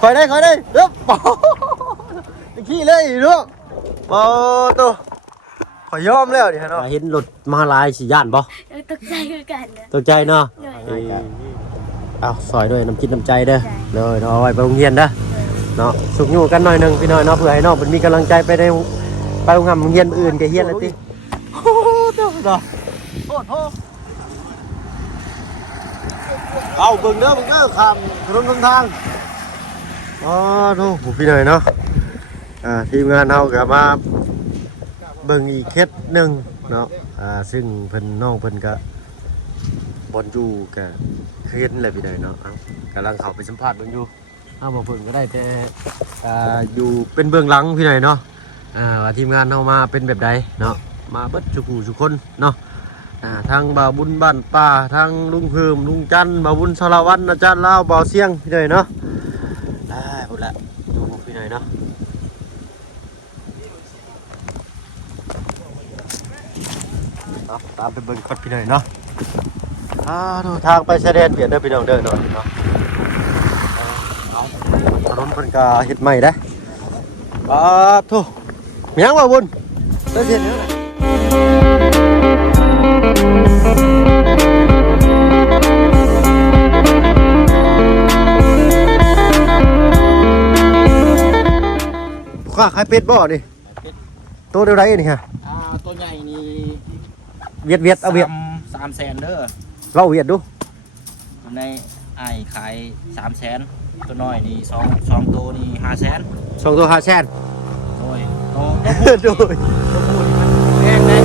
คอยได้เด้อปอขี้เลยลูกปอตัวขอยอมแล้วดิฮะเนาะเห็นรถมาลายสิย่านบ่ตกใจคือกันนะตกใจเนาะเอาซอยด้วยน้ำจิตน้ำใจเด้อเลยเนาะเอาไว้ไปโรงเรียนเด้อเนาะสุขอยู่กันหน่อยนึงพี่น้อยเนาะเพื่อให้น้องมันมีกำลังใจไปในไปโรงเรียนอื่นแกเฮียนแล้วติโอ้เด้อโอ้โหเอาเบิ่งเด้อข้ามถนนทางอ๋อโธ่พี่น้อยเนาะทีมงานเฮาก็มาเบิ่งอีกเคสนึงเนาะซึ่งเพิ่นน้องเพิ่นก็บอลอยู่ก็เห็นแหละพี่น้อยเนาะกำลังเข้าไปสัมภาษณ์เบิ่งอยู่บ่เพิ่นก็ได้แต่อยู่เป็นเบื้องหลังพี่น้อยเนาะว่าทีมงานเฮามาเป็นแบบใดเนาะมาเบิดทุกคนเนาะทางบ่าวบุญบ้านป่าทางลุงเฮิมลุงจันบ่าวบุญสารวัตรอาจารย์ลาวบ่าวเสียงพี่น้อยเนาะพูดละดูพี่น้อยเนาะตามไปเบิ่งคดพี่น้อยเนาะดูทางไปชายแดนเปลี่ยนเด้อพี่น้องเด้อเนาะถนนเพิ่นก็เฮ็ดใหม่เด้โธ่มีหยังบ่บุญเด้อเฮ็ดเด้อข้าขายเป็ดบ่นี่ตัวเท่าไรนี่ฮะตัวใหญ่นี่เวียดเอาเวียด300,000เด้อเราเวียดดูในไอ้ขาย300,000ตัวน้อยนี่2ตัวนี่500,000 2ตัว500,000โอ้ยโดยแพงเด้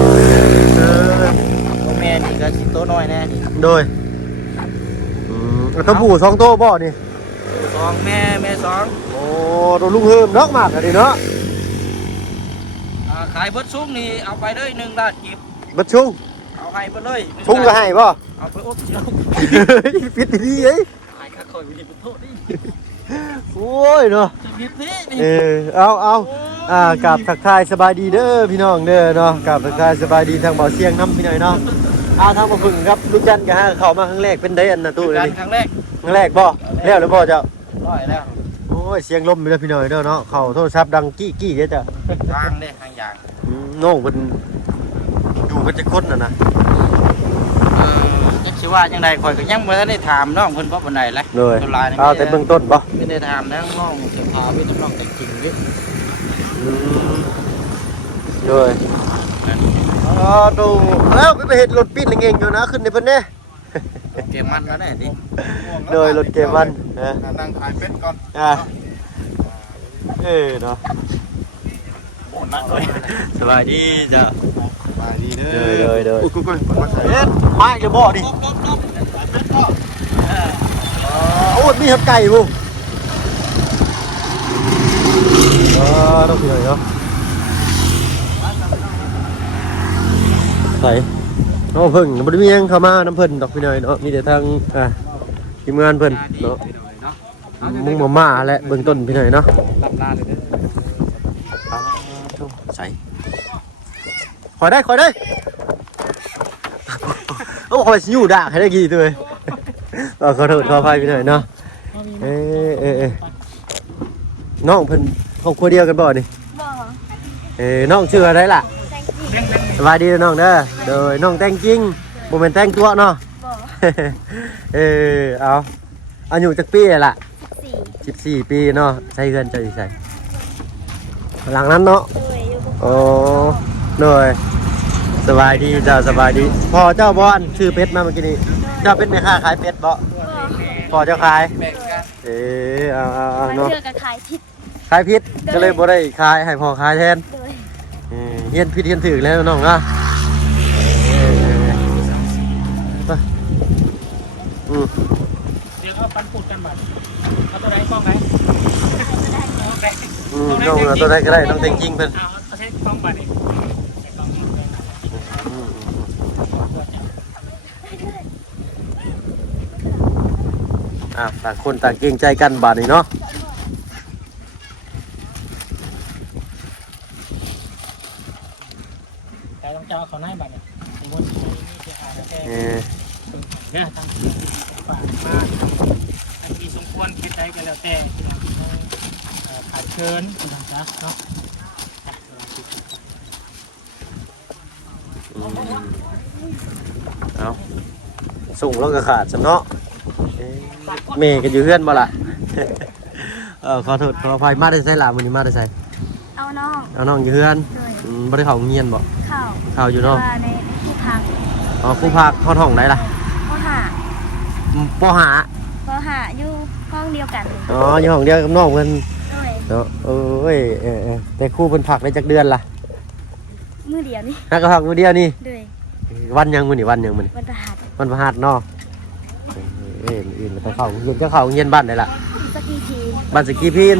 ตัวแม่นี่ก็สิตัวน้อยแน่นี่โดยตัวผู้2ตัวบ่นี่2แม่2โอ้ตัวลุงเฮิมนอกมากอ่ะดิเนาะขายเบิดซุ้งนี่เอาไปเลย1ล้านกีบเบิดชุ่งเอาให้ไปเลยชุ่งก็ให้บ่เอาไปอบเชียวผิดดีเอ้ยให้ค่าคอยวิธีเป็นโทษดิโอ้ยเนาะผิดนี่เอากับทักทายสบายดีเด้อพี่น้องเด้อเนาะกับทักทายสบายดีทางบ่อเสียงน้ำพี่หน่อยเนาะทางบ่พึ่งครับลูกจันก็เข้ามาครั้งแรกเป็นได้อันน่ะตู้นี่ครั้งแรกบ่แล้วหรือบ่เจ้าร้อยแล้วโอ้ยเสียงลมพี่น้อยเด้อเนาะเข้าโทรศัพท์ดังกี้เด้อจ้ะทางเด้ทางอย่างน้องเพิ่นอยู่กันจะคนน่ะนะจักสิว่าจังได๋ข่อยก็ยังบ่ทันได้ถามน้องเพิ่นบ่ปานใดเลยเอาแต่เบื้องต้นบ่ไม่ได้ถามนะน้องจะพาไปน้องแต่จริงเด้เลยดูแล้วไปเฮ็ดรถปิ้นเองอยู่นะขึ้นในเพิ่นแน่เกมมันแล้วแน่ดิเลยรถเกมมันนั่งขายเป็ดก่อนเนาะสบายดีจ้ะสบายดีเด้ออุ้ยเฮ็ดมาอีกแล้วบ่ดิโอ้ยมีหับไก่บ่ต้องสิหน่อยเนาะใส่น้องเพิ่งบ่ได้มีหยังเข้ามาน้ำเพิ่นดอกพี่น้อยเนาะมีแต่ทางทีมงานเพิ่นเนาะมุงมาแหละเบื้องต้นพี่น้อยเนาะรับลาเลยเด้อใส่ขอได้โอ้ขอสิอยู่ด่าให้ได้กี่ตัวขอโทษขออภัยพี่น้อยเนาะน้องเพิ่นครอบครัวเดียวกันบ่นี่บ่น้องชื่ออะไรล่ะสบายดีน้องเด้อโดยน้องแต่งจริงบ่แม่นแต่งตัวเนาะบ่เอาอายุจักปีล่ะ14ปีเนาะใช้เงินจะใส่หลังนั้นเนาะโอ้หน่อยสบายดีเจ้าสบายดีพ่อเจ้าบ่อนชื่อเป็ดมาเมื่อกี้นี้เจ้าเป็นแม่ค้าขายเป็ดบ่พ่อเจ้าขายเอาเนาะขายพิษก็เลยบ่ได้ขายให้พ่อขายแทนเฮียนพิษเฮียนถือแล้วน้องนะเดี๋ยวเอาปันปูดกันบัดเอาตัวไหนกล้องไหนน้องตัวไหนก็ได้น้องแต่งจริงเพิ่นเอาใช้กล้องบัดนี่ต่างคนต่างเกรงใจกันบาดนี้เนาะแต่ต้องเจ้าเขาหน้าบัดเนี่ยสมมติมีเจ้าอาแค่เนี่ยทำฝากมามีสมควรคิดได้กันแล้วแต่ เชิญคุณทางซ้ายเนาะ เอาส่งแล้วก็ขาดซะเนาะเมย์ก็อยู่เฮือนบ่ล่ะ ขอโทษขออภัยมาได้ใส่ล่ะมื้อนี้มาได้ใส่ เอาน้อง เอาน้องอยู่เฮือน โดย บ่ได้เข้าโรงเรียนบ่ เข้า เข้าอยู่เนาะ ว่าในที่พัก อ๋อครูภาคเข้าห้องไหนล่ะ ก็หา ปหา ก็หาอยู่ห้องเดียวกัน อ๋ออยู่ห้องเดียวกับน้องเพิ่น โดย เนาะเอ้ยแต่ครูเพิ่นพักได้จักเดือนล่ะ มือเดียวนี่ นักก็พักมื้อเดียวนี่ โดย วันยังมื้อนี่วันยังมื้อนี่ วันประหัส วันพฤหัสเนาะอื่นๆต้องเข้าโรงเรียนจะเข้าโรงเรียนบ้านได้ล่ะ สักกี่ที บ้านสกีพิน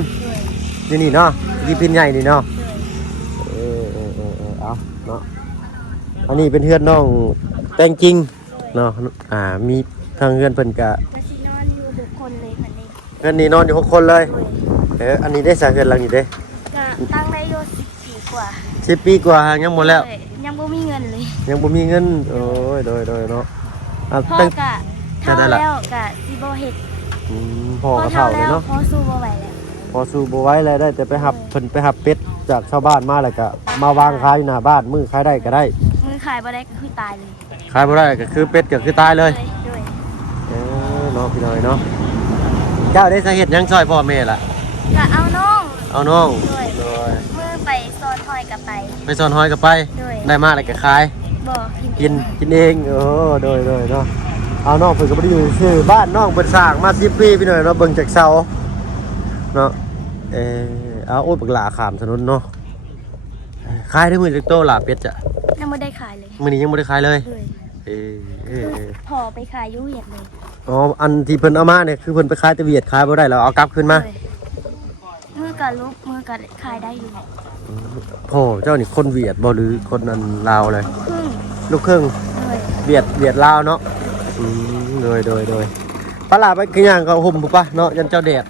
โดย อยู่นี่เนาะสกีพินใหญ่นี่เนาะ โดย เอาเนาะอันนี้เป็นเฮือนน้องแตงจริงเนาะมีทางเฮือนเพิ่นกะ จะชินอนอยู่บุคคลเลยค่ะนี่ เฮือนนี้นอนอยู่6คนเลย โดย อันนี้ได้สาเฮือนหลังนี้เด้ ก็ตั้งได้อยู่14กว่า 10 ปีกว่ายังหมดแล้ว โดยยังบ่มีเงินเลย ยังบ่มีเงินโอ้ยโดยเนาะ พ่อ ตั้ง กะเท่าแล้วกะสิบ่เฮ็ด พ่อก็เฒ่าเลยเนาะ พ่อสู้บ่ไหวแล้ว พอสู้บ่ไหว้แล้วได้แต่ไปหับเพิ่นไปหับเป็ดจากชาวบ้านมาแล้วก็มาวางขายอยู่หน้าบ้านมื้อขายได้ก็ได้ มือขายบ่ได้ก็คือตายเลย ขายบ่ได้ก็คือเป็ดก็คือตายเลย โดย เนาะพี่น้อยเนาะเจ้าได้สาเหตุหยังซอยพ่อแม่ล่ะ ก็เอาน้อง เอาน้อง โดย โดย มือไปโซนหอยกับไป ไปสอนหอยก็ไป โดย ได้มาแล้วก็ขาย บ่ กินเองโดยเนาะเอาน้องเพิ่นก็บ่ได้อยู่ซื่อบ้านน้องเพิ่นสร้างมา10ปีพี่น้อยเนาะเบิ่งจากเสาเนาะเอาโอ้ยบักหลาขามถนนเนาะขายได้มื้อจักโตล่ะเป็ดจ้ะ ยังไม่ได้ขายเลย มื้อนี้ยังบ่ได้ขายเลย เลย พอไปขายยุ่เห็ดเลย อ๋ออันที่เพิ่นเอามาเนี่ยคือเพิ่นไปขายแต่เวียดขายบ่ได้แล้วเอากลับคืนมา เลยมือกับลูกมือกับขายได้อยู่ โอ้เจ้านี่คนเวียดบ่หรือคนอันลาวเลย ครึ่ง ลูกครึ่ง เลย เวียดลาวเนาะโดยปลาไปคือย่างก็ห่มปุ๊บป่ะเนาะยันเจ้าแดด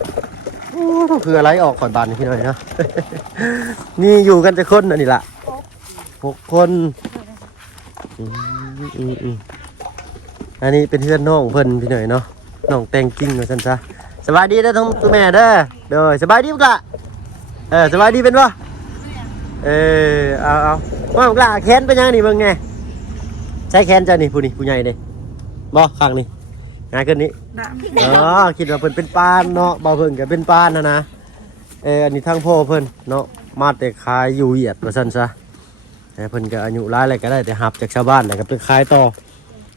โอ้คืออะไรออกก่อนบานนี่พี่หน่อยเนาะ นี่อยู่กันจะคนอันนี้ล่ะ6 คนอันนี้เป็นเพื่อนน้องเพิ่นพี่หน่อยเนาะน้องแตงกิ้งว่าซั่นซะสบายดีเด้อทั้งตัวแม่เด้อเด้อสบายดีบ่ล่ะสบายดีเป็นบ่เอาว่าบ่ล่ะแขนเป็นยังนี่เบิ่งแน่ใช้แขนเจ้านี่ผู้นี่ผู้ใหญ่เด้บ่ข้างนี่ง่ายขึ้นนี้คิดว่าเพิ่นเป็นปานเนาะบ่เพิ่นก็เป็นปานนะอันนี้ทางพ่อเพิ่นเนาะมาแต่ขายอยู่เหยียดว่าซั่นซะเพิ่นก็อายุหลายแล้วก็ได้แต่หับจากชาวบ้านแล้วก็ไปขายต่อ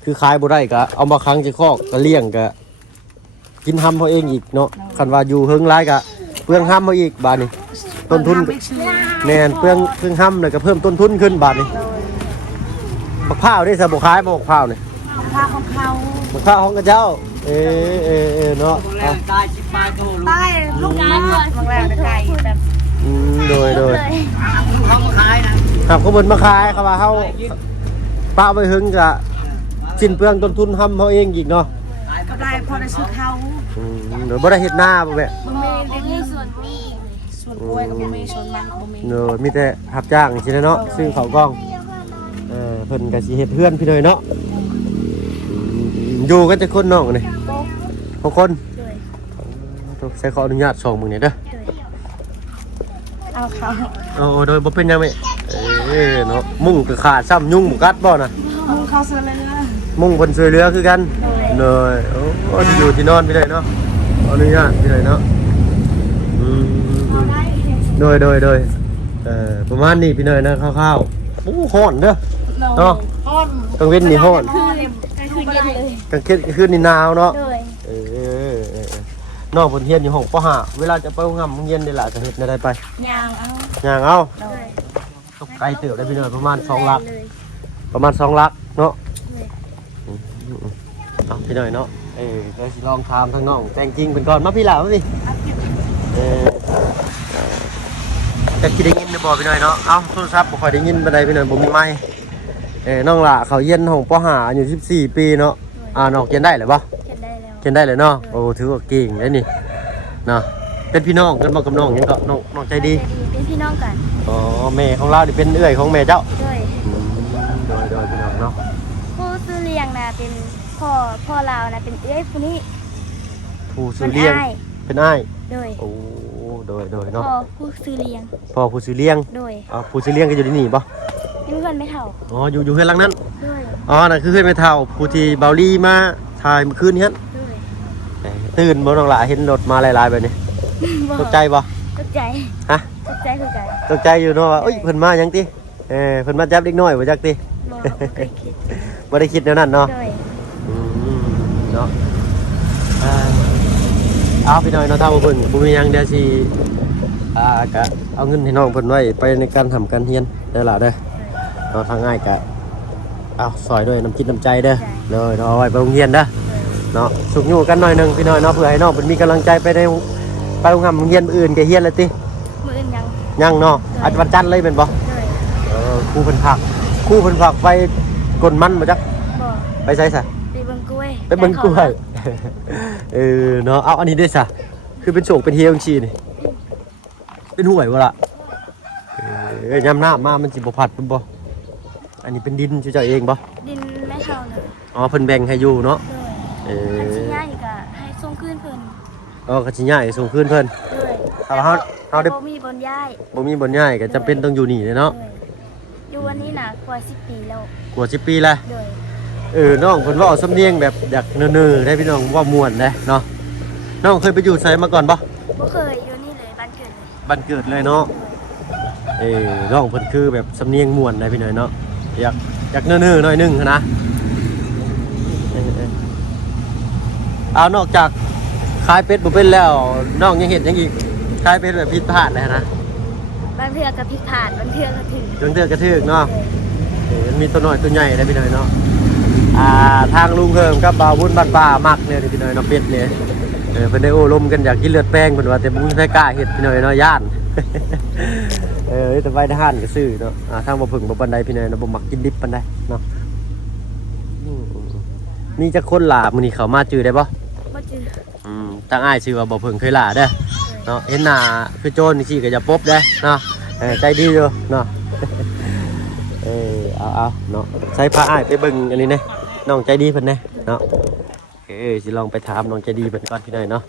คือขายบ่ได้ก็เอามาค้างที่คอกก็เลี้ยงก็กินห้ำเขาเองอีกเนาะคันว่าอยู่เฮิงหลายก็เปลืองห้ำเขาอีกบาดนี้ต้นทุนแม่นเปลืองห้ำแล้วก็เพิ่มต้นทุนขึ้นบาดนี้บักพร้าวได้ซะบ่ขายบ่บักพร้าวนี่ ค่าของเขา บักพร้าวของกระเจ้าเนาะ ได้ชิปมาโตลูก ใต้ลูกน้องบางแรงไก่แบบ โดย เขาขายนะครับ เขาเพิ่นมาขายเขาว่าเฮาป้าไปหึงก็สิ้นเปลืองต้นทุนห้ำเขาเองอีกเนาะ ก็ได้พอได้ซื้อเขา เดี๋ยวบ่ได้เฮ็ดหน้าบ่แม่ บ่มีได้มีส่วนมีส่วนกล้วยกับบ่มีส่วนมันกับบ่มี เนาะมีแต่รับจ้างสิเนาะซื้อข้าวกล้องเพิ่นก็สิเฮ็ดเฮือนพี่เลยเนาะอยู่กันจักคนน้องนี่6 คน เลย ต้องใช้ขออนุญาตส่งมึงนี่เด้อ เอาเขา โดยบ่เป็นหยังแม่เนาะมุ้งก็ขาดซ้ำยุงบ่กัดบ่น่ะ มึงเขาซื้อเลยนะ มุ้งเพิ่นช่วยเหลือคือกันเลยโอ้อยู่ที่นอนพี่เลยเนาะขออนุญาตพี่เลยเนาะโดยประมาณนี้พี่เนยนะคร่าวๆโอ้ฮ้อนเด้อเนาะกลางเว้นนี่ฮ้อน คือเย็นเลย กลางคืนนี่หนาวเนาะ เลย นอกบนเฮียนอยู่ห้องปห้าเวลาจะไปห้องน้ำเย็นได้ละจะเฮ็ดได้ไป ยางเอา ย่างเอา เลย ไกลเติบได้พี่เนยประมาณ2 ลักประมาณ2 ลักเนาะเอาพี่เนยเนาะเดี๋ยวสิลองถามทางน้องแต่งจริงเป็นก่อนมาพี่หล่ามาพี่จะคิดได้ยินได้บ่พี่เนยเนาะเอาโทรศัพท์บ่ค่อยได้ยินปานใดพี่เนยบ่มีไมค์น้องล่ะเขาเย็นห้องปห้าอายุ14 ปีเนาะน้องเขียนได้หรือบ่ เขียนได้แล้ว เขียนได้เลยเนาะโอ้ถือว่าเก่งเลยนี่เนาะเป็นพี่น้องกันบ่กับน้องยังก็น้องใจดี เป็นพี่น้องกัน อ๋อแม่ของเรานี่เป็นเอื้อยของแม่เจ้า ด้วย โดยพี่น้องเนาะ ผู้ซื้อเลี้ยงนะเป็นพ่อเรานะเป็นเอ้ยผู้นี้ ผู้ซื้อเลี้ยง อ้าย เป็นอ้าย ด้วย โอ้โ โดย พ เนาะ อผู้ซื้อเลี้ยง พ่อผู้ซื้อเลี้ยง โดย ผู้ซื้อเลี้ยงก็อยู่ที่นี่บ่ นี่เพื่อนไม่เท่า อ๋ออยู่เฮือนหลังนั้น โดย อ๋อนั่นคือเฮือนแม่เฒ่าผู้ที่เบาลี่มาถ่ายเมื่อคืนนี้ โดย ตื่นบ่น้องหล่ะเห็นรถมาหลายๆแบบนี้ตกใจบ่ ตกใจ ฮะ ตกใจคือกัน ตกใจอยู่เนาะว่าเอ้ยเพิ่นมาหยังติเพิ่นมาจับเด็กน้อยบ่จักติ บ่เคยคิด บ่ได้คิดแนวนั้นเนาะ โดย อืมเนาะเอาพี่น้อยเนาะถ้าบ่เพิ่นบ่มีหยังเดี๋ยวสิก็เอาเงินให้น้องเพิ่นไว้ไปในการทำการเรียนได้ล่ะเด้อเนาะทางง่ายก็เอาซอยด้วยน้ำจิตน้ำใจเด้อเลยเนาะเอาไว้ไปโรงเรียนเด้อเนาะสุขอยู่กันหน่อยหนึงพี่น้อยเนาะเพื่อให้น้องเพิ่นมีกำลังใจไปในไปโรงเรียนอื่นก็เรียนแล้วติ มื้ออื่นยัง ยังเนาะอาจวันจันทร์เลยแม่นบ่ โดย ครูเพิ่นพักไปกลมันบ่จัก บ่ ไปไสซะ ไปเบิ่งกล้วย ไปเบิ่งกล้วย เนาะเอาอันนี้ได้ซะคือเป็นโฉกเป็นเฮียจังซี่นี่เป็นห่วยบ่ล่ะยามน้ามามันสิบ่พัดเพิ่นบ่อันนี้เป็นดินชื่อเจ้าเองบ่ ดินไม่เท่าเลย อ๋อเพิ่นแบ่งให้อยู่เนาะ โดยอันสิย่าอีกอะให้ส่งคืนเพิ่น ก็สิย้ายส่งคืนเพิ่น โดย ถ้าเฮาได้ บ่มีบนย้าย บ่มีบ่ย้ายก็จำเป็นต้องอยู่นี่เนาะ โดยอยู่วันนี้น่ะกว่า10 ปีแล้ว กว่า10 ปีแล้ว โดย น้องเพิ่นเว้าสำเนียงแบบอยากเนื้อๆได้พี่น้องว่าม่วนเด้เนาะน้องเคยไปอยู่ไสมาก่อนบ่ บ่เคยอยู่นี่เลยบ้านเกิดเลย บ้านเกิดเลยเนาะน้องเพิ่นคือแบบสำเนียงม่วนได้พี่น้อยเนาะอยากเนื้อๆหน่อยหนึงนะเอานอกจากขายเป็ดบ่เป็นแล้วน้องยังเฮ็ดหยังอีกขายเป็ดแบบผิดพลาดเลยนะ บางเทื่อก็ผิดพลาดบางเทื่อก็ถึง เรื่องเทือกระทึกเนาะมันมีตัวน้อยตัวใหญ่ได้พี่น้อยเนาะทางลุงเพิ่มกับบ่าวบุญบ้านป่ามักเนี่ยพี่น้อยเนาะเป็ดเนี่ยเพิ่นได้โอ้ลมกันอยากกินเลือดแป้งเพิ่นว่าแต่บ่มีใครกล้าเฮ็ดพี่น้อยเนาะย่านแต่ไปทหารก็ซื้อเนาะทางบ่พึ่งบ่ปานใดพี่น้อยเนาะบ่มักกินดิบปานใดเนาะนี่จะคนหลามื้อนี้เขามาจื้อได้บ่ บ่จือ ทางอ้ายชื่อว่าบ่พึ่งเคยหลาเด้อเนาะเห็นหน้าคือโจรนี่สิก็อย่าปบเด้อเนาะใจดีอยู่เนาะ เอาเนาะใช้ผ้าอ้ายไปเบิ่งอันนี้เน่น้องใจดีเพิ่นเน่เนาะสิลองไปถามน้องใจดีเพิ่นก่อนพี่หน่อยเนาะ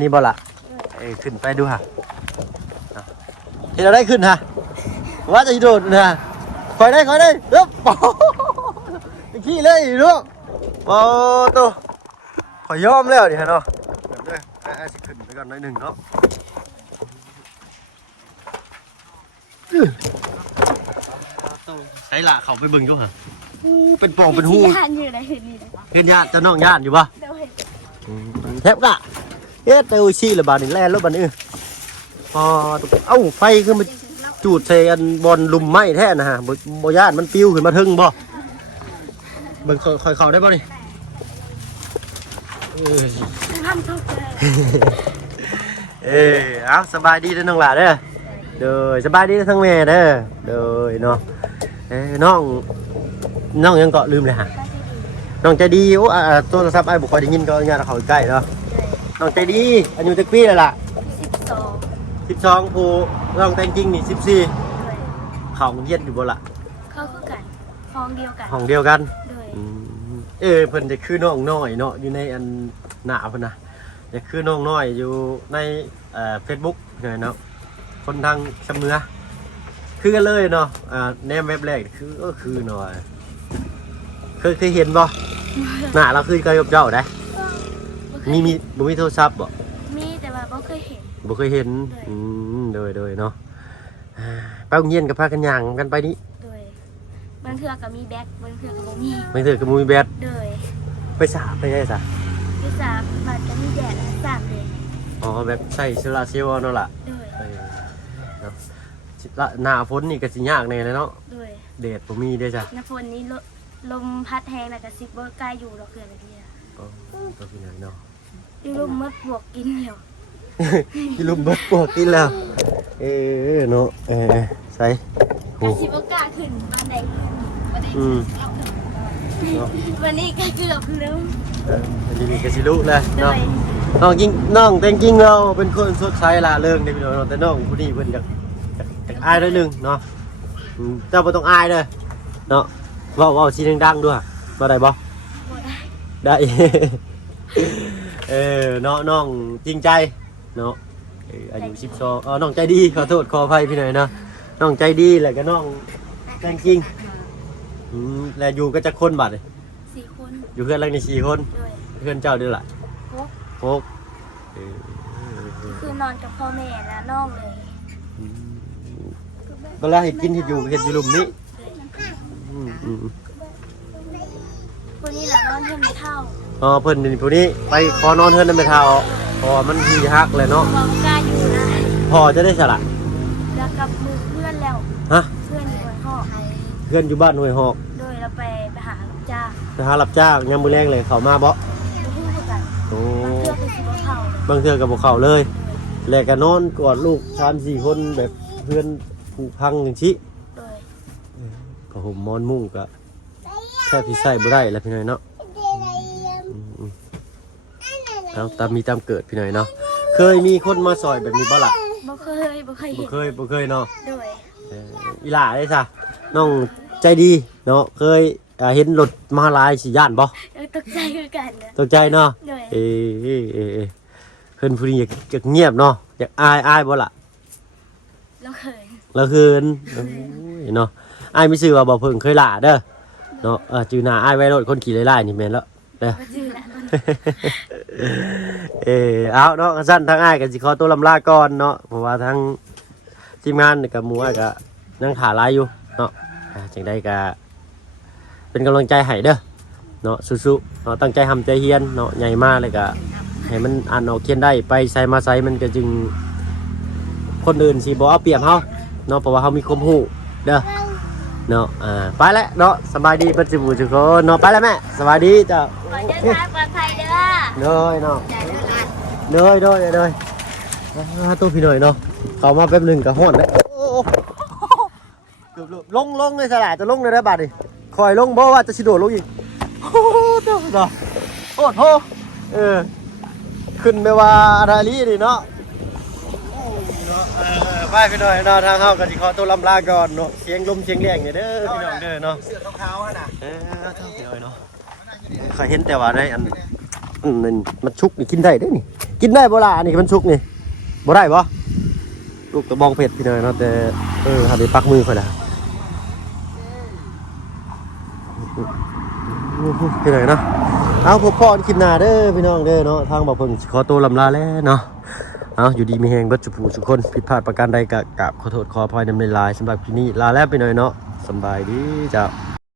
นี่บ่ล่ะขึ้นไปดูฮะเห็นอะไรขึ้นฮะว่าจะโดดนะคอยได้ปึ๊บไปขี้เลยลูกโอ้ตัวขอยอมแล้วดิฮะเนาะเดี๋ยวให้สิขึ้นไปก่อนหน่อยหนึ่งเนาะใช่ละเขาไปเบิ่งอยู่ฮะเป็นปองเป็นหู ที่ย่านอยู่ในเห็นนี่นะ เห็นญาติเจ้าน้องญาติอยู่ปะ เดี๋ยวเห็น แทบกะเอ๊ะแต่โอชี่ละบาดนี่แล่นแล้วบาดนี้เอ้าไฟขึ้นมาจูดใส่อันบอลลุมไหม้แท้นะฮะบ่ญาติมันปิ้วขึ้นมาทึ่งบ่เบิ่งคอยเข้าได้บ่นี่ ทำทุกเลย เอาสบายดีเด้อน้องหล่าเด้อเด้อสบายดีเด้อทั้งแม่เด้อเด้อเนาะน้องยังเกาะลืมเลยฮะน้องใจดีโอ้โทรศัพท์ไอ้บุคคลได้ยินก็งานเขาใกล้เนาะน้องใจดีอายุจักปีแล้วล่ะ 12 12ผู้น้องแต่งจริงนี่14 ด้วย เขาเรียนอยู่บ่ล่ะ เขาคือกันห้องเดียวกัน ห้องเดียวกัน ด้วย เพิ่นจะคือน้องน้อยเนาะอยู่ในอันหน้าเพิ่นน่ะจะคือน้องน้อยอยู่ในFacebook เนาะคนทางเสมอคือกันเลยเนาะแนมเว็บแรกคือหน่อยเคยเห็นบ่หน้าเราคือกับเจ้าได้มีบ่มีโทรศัพท์บ่ มีแต่ว่าบ่เคยเห็น บ่เคยเห็นโดยเนาะไปโรงเรียนกับพากันย่างกันไปนี่ ด้วยบางเทื่อก็มีแบ็คบางเทื่อก็บ่มี บางเทื่อก็บ่มีแบต ด้วย ไปสาไปได้ซะ ที่สามบาทก็มีแดดและสามเดือน อ๋อแบบใส่โซลาร์เซลล์เนาะล่ะ ด้วย เนาะหน้าฝนนี่ก็สิยากแน่เลยเนาะ ด้วย แดดบ่มีเด้จ้ะ น้ำฝนนี้ลมพัดแรงแล้วก็สิบ่กล้าอยู่ดอกเกินเลยเนี่ย ก็พี่น้อยเนาะ อยู่ลมมดบวกกินเดียว กินลมเบิดปวดกินแล้วเนาะใส่โอ้ สิบ่กล้าขึ้นบ้านใดวันนี้ วันนี้ก็เกือบลืม อันนี้ก็สิรู้แล้ว ด้ว เนาะ ย น้องแต่จริงเราเป็นคนสดใสล่าเริงเด้พี่น้องแต่น้องผู้นี้เพิ่นอยากอายหน่อยนึงเนาะเจ้าบ่ต้องอายเด้อเนาะเว้าสิดังๆด้วยบ่ได้บ่ บ่ได้ ได้ เนาะน้องจริงใจเนาะอายุ12น้องใจดีขอโทษขออภัยพี่หน่อยเนาะน้องใจดีแล้วก็น้องแรงจริงแล้วอยู่ก็จะคนบัดเลย 4 คน อยู่เพื่อนหลังนี้4คน โดย เพื่อนเจ้าเด้อล่ะ พวก 6 คือนอนกับพ่อแม่และน้องเลย เวลาเห็ดกินเห็ดอยู่หลุมนี้ คนนี้แหละนอนเท่าไม่เท่า อ๋อเพิ่นนี่ผู้นี้ไปขอนอนเพิ่นนั่นไม่เท่าเพราะว่ามันทีฮักเลยเนาะ วางกล้าอยู่นะ พอจะได้สละ แล้วกับมือเพื่อนแล้ว ฮะ เพื่อนอยู่บนห้อง เพื่อนอยู่บ้านห้วยหอก โดยเราไปหาลูกจ้าง ไปหารับจ้างยามมื้อแรงเลยเขามาบ่ ไปพูดกัน โอ้ เพื่อนคือสิบเท่า บางเทื่อกับบ่เข้าเลยแล้วก็นอนกอดลูก3-4คนแบบเพื่อนผูกพังจังซี่ โดย ก็ห่มมอนมุ้งก็แค่พี่ใส่บ่ได้แล้วพี่น้อยเนาะเอาตามมีตามเกิดพี่น้อยเนาะเคยมีคนมาซอยแบบนี้บ่ล่ะ บ่เคยบเห็่เคยเนาะ โดย อีหล่าได้ซะน้องใจดีเนาะเคยเห็นรถมาลายสิย่านบ่ ตกใจคือกันนะ ตกใจเนาะ โดย เพิ่นผู้นี้อยากเงียบเนาะอยากอายบ่ล่ะ เราเคย แล้วคืนโอ้ยเนาะอายมีชื่อว่าบ่เพิ่งเคยล่าเด้อเนาะจือหน้าอายไว้รถคนขี่ไล่ๆนี่แม่นแล้วเด้อ มาจื้อแล้ว เอาเนาะสั้นทางอ้ายก็สิขอตัวลำลาก่อนเนาะเพราะว่าทางทีมงานกับหมู่อ้ายก็นั่งถ่าหลายอยู่เนาะจังได๋ก็เป็นกำลังใจให้เด้อเนาะสู้ๆเนาะตั้งใจทำใจเฮียนเนาะใหญ่มากเลยก็ให้มันอ่านออกเขียนได้ไปไสมาไสมันก็จึงคนอื่นสิบ่เอาเปรียบเฮาเนาะเพราะว่าเฮามีความรู้เด้อเนาะไปแล้วเนาะสบายดีเพิ่นสิบูทุกคนเนาะไปแล้วแม่สบายดีเจ้า ขอเดินทางปลอดภัยเด้อ เลยเนาะเลยตัวพี่หน่อยเนาะเขามาแป๊บหนึ่งกับห้อนเลยเกือบลงเลยสลาจะลงเลยได้บาดดิคอยลงเพราะว่าจะสิโดดลงอีกโอ้โหตัวเนาะโอ้โหขึ้นไปว่าอะไรลี่ดิเนาะไปพี่หน่อยเนาะทางเข้ากันที่ขอตัวลำลาก่อนเนาะเสียงลมเสียงแรงเนี่ยเด้อพี่น้องเด้อเนาะเสื้อขาวๆน่ะพี่หน่อยเนาะเคยเห็นแต่ว่าได้อันมันชุกนี่กินได้เด้นี่กินได้บ่ล่ะอันนี้มันชุกนี่บ่ได้บ่ลูกกระบองเพชรพี่น้อยเนาะแต่หาไปปักมือค่อยล่ะพี่น้อยเนาะเอาพวกพ่อกินหน้าเด้อพี่น้องเด้อเนาะทางบ่เพิ่งขอตัวลำลาแล้วเนาะเอาอยู่ดีมีแฮงเบิดสุผู้ทุกคนผิดพลาดประการใดก็กราบขอโทษขออภัยนำในลายสำหรับที่นี้ลาแล้วพี่น้อยเนาะสบายดีจ้า